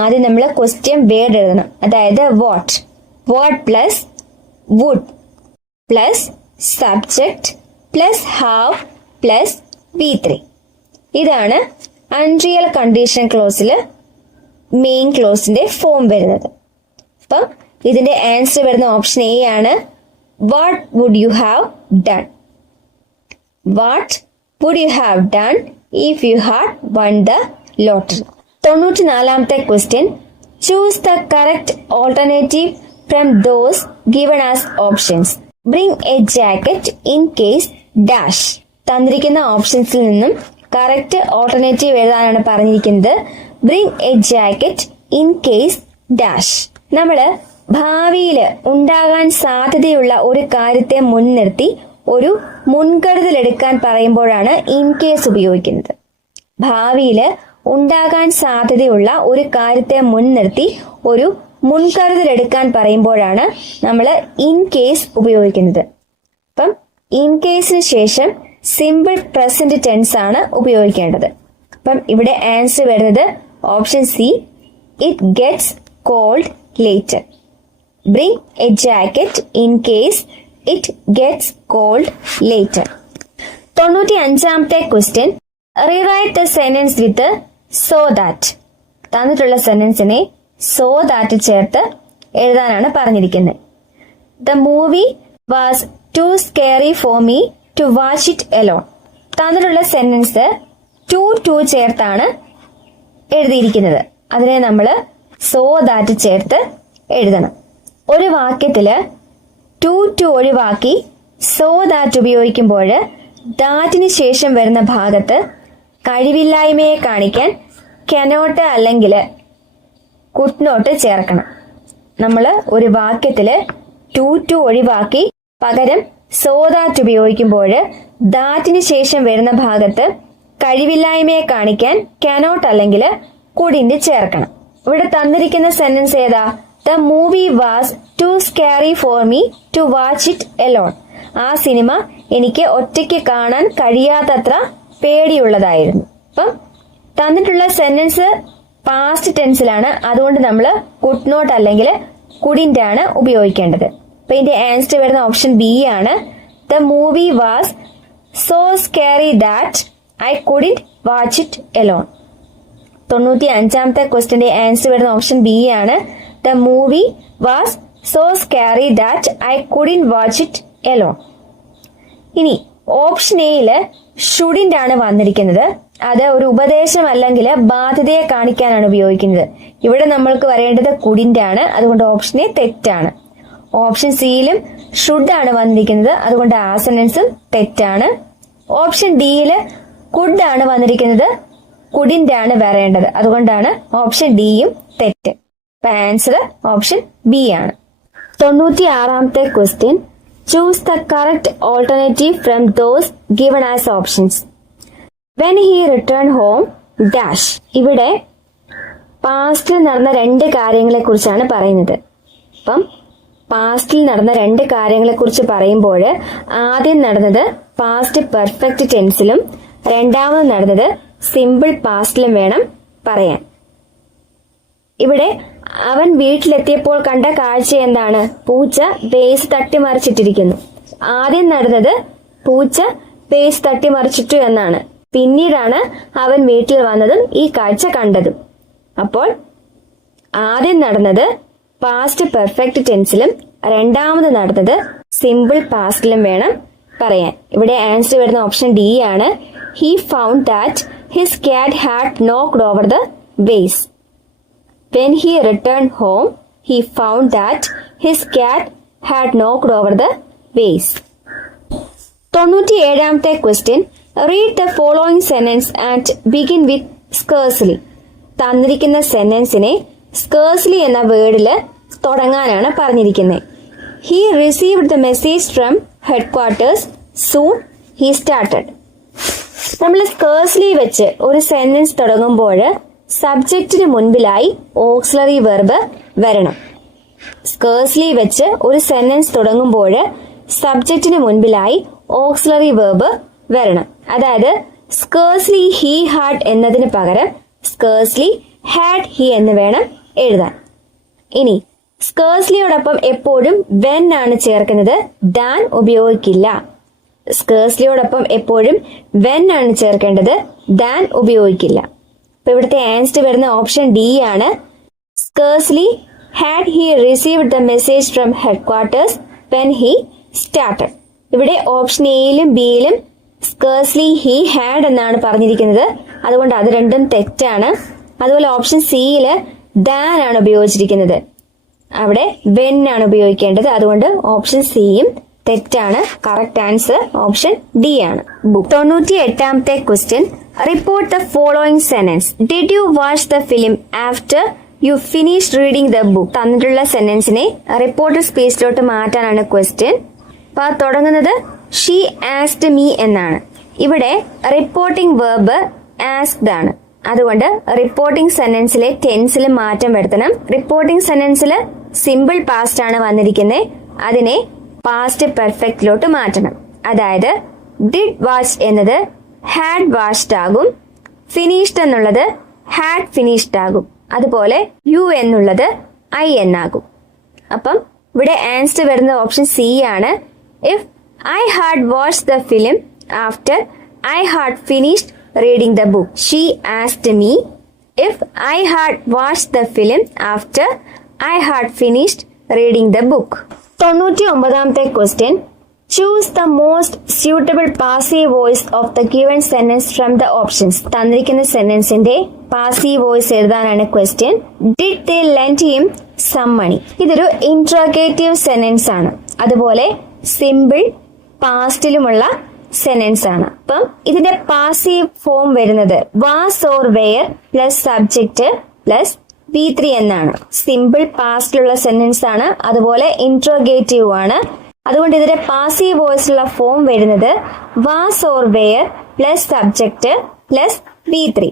ആദ്യം നമ്മൾ ക്വസ്റ്റ്യൻ വേർഡ് എഴുതണം. അതായത് what plus would plus subject plus have plus V3. ഇതാണ് അൺറിയൽ കണ്ടീഷൻ ക്ലോസിൽ മെയിൻ ക്ലോസിന്റെ ഫോം വരുന്നത്. അപ്പം ഇതിന്റെ ആൻസർ വരുന്ന ഓപ്ഷൻ എ ആണ്. What would you have done? What would you have done if you had won the lottery? 94-ാമത്തെ question, choose the correct alternative from those given as options. Bring a jacket in case dash. തന്നിരിക്കുന്ന ഓപ്ഷൻസിൽ നിന്നും കറക്റ്റ് ഓൾട്ടർനേറ്റീവ് എഴുതാനാണ് പറഞ്ഞിരിക്കുന്നത്. Bring a jacket in case dash. നമ്മള് ഭാവിയിൽ ഉണ്ടാകാൻ സാധ്യതയുള്ള ഒരു കാര്യത്തെ മുൻനിർത്തി ഒരു മുൻകരുതൽ എടുക്കാൻ പറയുമ്പോഴാണ് ഇൻ കേസ് ഉപയോഗിക്കുന്നത്. ഭാവിയിൽ ഉണ്ടാകാൻ സാധ്യതയുള്ള ഒരു കാര്യത്തെ മുൻനിർത്തി ഒരു മുൻകരുതൽ എടുക്കാൻ പറയുമ്പോഴാണ് നമ്മൾ ഇൻ കേസ് ഉപയോഗിക്കുന്നത്. അപ്പം ഇൻ കേസിന് ശേഷം സിമ്പിൾ പ്രസന്റ് ടെൻസ് ആണ് ഉപയോഗിക്കേണ്ടത്. അപ്പം ഇവിടെ ആൻസർ വരുന്നത് option C, it gets cold later. Bring a jacket in case it gets cold later. 95-ാമത്തെ question, rewrite the sentence with so that. തന്നിട്ടുള്ള സെന്റൻസിനെ സോ ദാറ്റ് ചേർത്ത് എഴുതാനാണ് പറഞ്ഞിരിക്കുന്നത്. The movie was too scary for me to watch it alone. തന്നിട്ടുള്ള സെന്റൻസ് ടു ചേർത്താണ് എഴുതിയിരിക്കുന്നത്. അതിനെ നമ്മൾ സോ ദാറ്റ് ചേർത്ത് എഴുതണം. ഒരു വാക്യത്തില് ടു ഒഴിവാക്കി സോ ദാറ്റ് ഉപയോഗിക്കുമ്പോൾ ദാറ്റിന് ശേഷം വരുന്ന ഭാഗത്ത് കഴിവില്ലായ്മയെ കാണിക്കാൻ കനോട്ട് അല്ലെങ്കിൽ കുട്ട്നോട്ട് ചേർക്കണം. നമ്മൾ ഒരു വാക്യത്തില് ടു ഒഴിവാക്കി പകരം സോ ദാറ്റ് ഉപയോഗിക്കുമ്പോൾ ദാറ്റിന് ശേഷം വരുന്ന ഭാഗത്ത് കഴിവില്ലായ്മയെ കാണിക്കാൻ കനോട്ട് അല്ലെങ്കിൽ കുഡിന്റ് ചേർക്കണം. ഇവിടെ തന്നിരിക്കുന്ന സെന്റൻസ് ഏതാ? The movie was too scary for me to watch it alone. ആ സിനിമ എനിക്ക് ഒറ്റയ്ക്ക് കാണാൻ കഴിയാത്തത്ര പേടിയുള്ളതായിരുന്നു. അപ്പം തന്നിട്ടുള്ള സെന്റൻസ് പാസ്റ്റ് ടെൻസിലാണ്, അതുകൊണ്ട് നമ്മൾ കുഡ് നോട്ട് അല്ലെങ്കിൽ കുഡിന്റ് ആണ് ഉപയോഗിക്കേണ്ടത്. അപ്പൊ ഇതിന്റെ ആൻസർ വരുന്ന ഓപ്ഷൻ ബി ആണ്. The movie was so scary that I couldn't watch it alone. 95-ാമത്തെ ക്വസ്റ്റ്യന്റെ ആൻസർ വരുന്ന ഓപ്ഷൻ ബി ആണ്. The movie was so scary that I couldn't watch it alone. ഇനി ഓപ്ഷൻ എയില് ഷുഡിന്റെ ആണ് വന്നിരിക്കുന്നത്. അത് ഒരു ഉപദേശം അല്ലെങ്കിൽ ബാധ്യതയെ കാണിക്കാനാണ് ഉപയോഗിക്കുന്നത്. ഇവിടെ നമ്മൾക്ക് വരേണ്ടത് കുഡിന്റെ ആണ്, അതുകൊണ്ട് ഓപ്ഷൻ എ തെറ്റാണ്. ഓപ്ഷൻ സിയിലും ഷുഡ് ആണ് വന്നിരിക്കുന്നത്, അതുകൊണ്ട് ആ സെന്റൻസും തെറ്റാണ്. ഓപ്ഷൻ ഡിയില് കുഡ് ആണ് വന്നിരിക്കുന്നത്, കുഡിന്റെ ആണ് വരേണ്ടത്, അതുകൊണ്ടാണ് ഓപ്ഷൻ ഡിയും തെറ്റ്. അപ്പൊ ആൻസർ ഓപ്ഷൻ ബി ആണ്. 96ാമത്തെ question, choose the correct alternative from those given as options. When he return home dash. ഇവിടെ പാസ്റ്റിൽ നടന്ന 2 കാര്യങ്ങളെ കുറിച്ചാണ് പറയുന്നത്. അപ്പം പാസ്റ്റിൽ നടന്ന 2 കാര്യങ്ങളെ കുറിച്ച് പറയുമ്പോൾ ആദ്യം നടന്നത് പാസ്റ്റ് പെർഫെക്റ്റ് ടെൻസിലും രണ്ടാമത് നടന്നത് സിമ്പിൾ പാസ്റ്റിലും വേണം പറയാൻ. ഇവിടെ അവൻ വീട്ടിലെത്തിയപ്പോൾ കണ്ട കാഴ്ച എന്താണ്? പൂച്ച ബേസ് തട്ടിമറിച്ചിട്ടിരിക്കുന്നു. ആദ്യം നടന്നത് പൂച്ച ബേസ് തട്ടിമറിച്ചിട്ടു എന്നാണ്. പിന്നീടാണ് അവൻ വീട്ടിൽ വന്നതും ഈ കാഴ്ച കണ്ടതും. അപ്പോൾ ആദ്യം നടന്നത് പാസ്റ്റ് പെർഫെക്റ്റ് ടെൻസിലും രണ്ടാമത് നടന്നത് സിമ്പിൾ പാസ്റ്റിലും വേണം പറയാൻ. ഇവിടെ ആൻസർ വരുന്ന ഓപ്ഷൻ ഡി ആണ്. He found that his cat had knocked over the vase. When he returned home, he found that his cat had knocked over the vase. 97ാമത്തെ question, read the following sentence and begin with scarcely. തന്നിരിക്കുന്ന സെന്റൻസിനെ സ്കേഴ്സ്ലി എന്ന വേർഡില് തുടങ്ങാനാണ് പറഞ്ഞിരിക്കുന്നത്. He received the message from headquarters. Soon he started. നമ്മൾ സ്കേഴ്സ്ലി വെച്ച് ഒരു സെന്റൻസ് തുടങ്ങുമ്പോൾ സബ്ജക്റ്റിന് മുൻപിലായി ഓക്സിലറി വെർബ് വരണം. സ്കേഴ്സ്ലി വെച്ച് ഒരു സെന്റൻസ് തുടങ്ങുമ്പോൾ സബ്ജക്റ്റിന് മുൻപിലായി ഓക്സിലറി വെർബ് വരണം. അതായത് സ്കേഴ്സ്ലി ഹി ഹാഡ് എന്നതിന് പകരം സ്കേഴ്സ്ലി ഹാഡ് ഹി എന്ന് വേണം എഴുതാൻ. ഇനി സ്കേഴ്സ്ലിയോടൊപ്പം എപ്പോഴും വെൻ ആണ് ചേർക്കുന്നത്, ദാൻ ഉപയോഗിക്കില്ല. സ്കേഴ്സ്ലിയോടൊപ്പം എപ്പോഴും വെൻ ആണ് ചേർക്കേണ്ടത്, ദാൻ ഉപയോഗിക്കില്ല. അപ്പൊ ഇവിടുത്തെ ആൻസർ വരുന്ന ഓപ്ഷൻ ഡി ആണ്. Scarcely had he received the message from headquarters when he started. ഇവിടെ ഓപ്ഷൻ എയിലും ബിയിലും സ്കേഴ്സ്ലി ഹി ഹാഡ് എന്നാണ് പറഞ്ഞിരിക്കുന്നത്, അതുകൊണ്ട് അത് രണ്ടും തെറ്റാണ്. അതുപോലെ ഓപ്ഷൻ സിയില് ദാൻ ആണ് ഉപയോഗിച്ചിരിക്കുന്നത്, അവിടെ വെൻ ആണ് ഉപയോഗിക്കേണ്ടത്, അതുകൊണ്ട് ഓപ്ഷൻ സിയും തെറ്റാണ്. കറക്റ്റ് ആൻസർ ഓപ്ഷൻ ഡി ആണ്. 98ാമത്തെ question, report the following sentence. Did you watch the film after you finish reading the book. തന്നിട്ടുള്ള സെന്റൻസിനെ റിപ്പോർട്ടഡ് സ്പേസിലോട്ട് മാറ്റാനാണ് ക്വസ്റ്റ്യൻ. അപ്പൊ തുടങ്ങുന്നത് ഷീ ആസ്ക്ഡ് മീ എന്നാണ്. ഇവിടെ റിപ്പോർട്ടിംഗ് വേർബ് ആസ്ക്ഡ് ആണ്, അതുകൊണ്ട് റിപ്പോർട്ടിംഗ് സെന്റൻസിലെ ടെൻസിൽ മാറ്റം വരുത്തണം. റിപ്പോർട്ടിംഗ് സെന്റൻസിൽ സിമ്പിൾ പാസ്റ്റ് ആണ് വന്നിരിക്കുന്നത്, അതിനെ പാസ്റ്റ് പെർഫെക്റ്റിലോട്ട് മാറ്റണം. അതായത് ഡിഡ് വാച്ച് എന്നത് ഹാഡ് വാച്ച്ഡ് ആകും, ഫിനിഷ്ഡ് എന്നുള്ളത് ഹാഡ് ഫിനിഷ്ഡ് ആകും, അതുപോലെ യു എന്നുള്ളത് ഐ എന്നാകും. അപ്പം ഇവിടെ ആൻസർ വരുന്നത് ഓപ്ഷൻ സി ആണ്. If I had watched the film after I had finished reading the book. She asked me. If I had watched the film after I had finished reading the book. 99ാമത്തെ question, choose the most suitable passive voice of the given sentence from the options. തന്നിരിക്കുന്ന സെന്റൻസിന്റെ പാസീവ് വോയിസ് എഴുതാനാണ് question. Did they lend him some money. ഇതൊരു ഇന്ററോഗേറ്റീവ് സെന്റൻസ് ആണ്, അതുപോലെ സിമ്പിൾ പാസ്റ്റിലുമുള്ള സെന്റൻസ് ആണ്. അപ്പം ഇതിന്റെ പാസീവ് ഫോം വരുന്നത് was or were plus subject plus V3 എന്നാണ്. സിമ്പിൾ പാസ്റ്റിലുള്ള സെന്റൻസ് ആണ്, അതുപോലെ ഇന്ററോഗേറ്റീവ് ആണ്. അതുകൊണ്ട് ഇതിന്റെ പാസീവ് വോയിസിലുള്ള ഫോം വരുന്നത് was or were plus subject plus V3.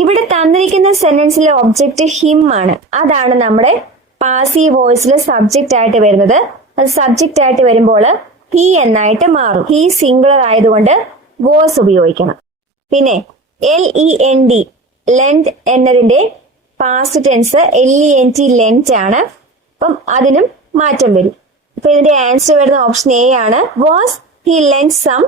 ഇവിടെ തന്നിരിക്കുന്ന സെന്റൻസിലെ ഒബ്ജക്റ്റ് ഹിം ആണ്, അതാണ് നമ്മുടെ പാസീവ് വോയിസിൽ സബ്ജക്റ്റ് ആയിട്ട് വരുന്നത്. അത് സബ്ജക്റ്റ് ആയിട്ട് വരുമ്പോൾ ഹി എന്നായിട്ട് മാറും. ഹി സിംഗുലർ ആയതുകൊണ്ട് വാസ് ഉപയോഗിക്കണം. പിന്നെ LEND ലെൻഡ് എന്നതിന്റെ പാസ്റ്റ് ടെൻസ് LENT ലെൻറ്റ് ആണ്, അപ്പം അതിനും മാറ്റം വരും. അപ്പൊ ഇതിന്റെ ആൻസർ വരുന്ന ഓപ്ഷൻ എ ആണ്. Was he lend some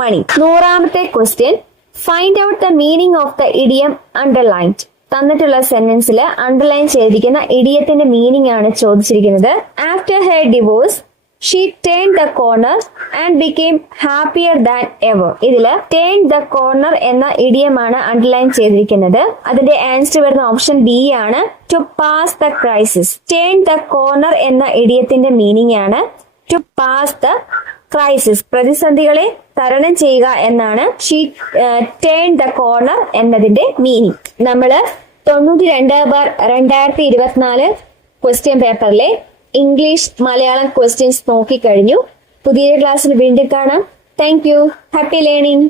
money. 100ാമത്തെ question, find out the meaning of the idiom underlined. തന്നിട്ടുള്ള സെന്റൻസിൽ അണ്ടർലൈൻ ചെയ്തിരിക്കുന്ന ഇഡിയത്തിന്റെ മീനിങ് ആണ് ചോദിച്ചിരിക്കുന്നത്. After her divorce she turn the corner and became happier than ever. ഇതില് ടേൺ ദ കോർണർ എന്ന ഇഡിയമാണ് അണ്ടർലൈൻ ചെയ്തിരിക്കുന്നത്. അതിന്റെ ആൻസർ വരുന്ന ഓപ്ഷൻ ബി ആണ്, to pass the crisis. Turn the corner എന്ന ഇഡിയത്തിന്റെ മീനിങ് ആണ് ടു പാസ് ദ ക്രൈസിസ്, പ്രതിസന്ധികളെ തരണം ചെയ്യുക എന്നാണ് ഷീ ടേൺ ദ കോർണർ എന്നതിന്റെ മീനിങ്. നമ്മള് 92/2024 ക്വസ്റ്റ്യൻ പേപ്പറിലെ ഇംഗ്ലീഷ് മലയാളം ക്വസ്റ്റ്യൻസ് നോക്കിക്കഴിഞ്ഞു. പുതിയ ക്ലാസ്സിൽ വീണ്ടും കാണാം. Thank you. Happy learning.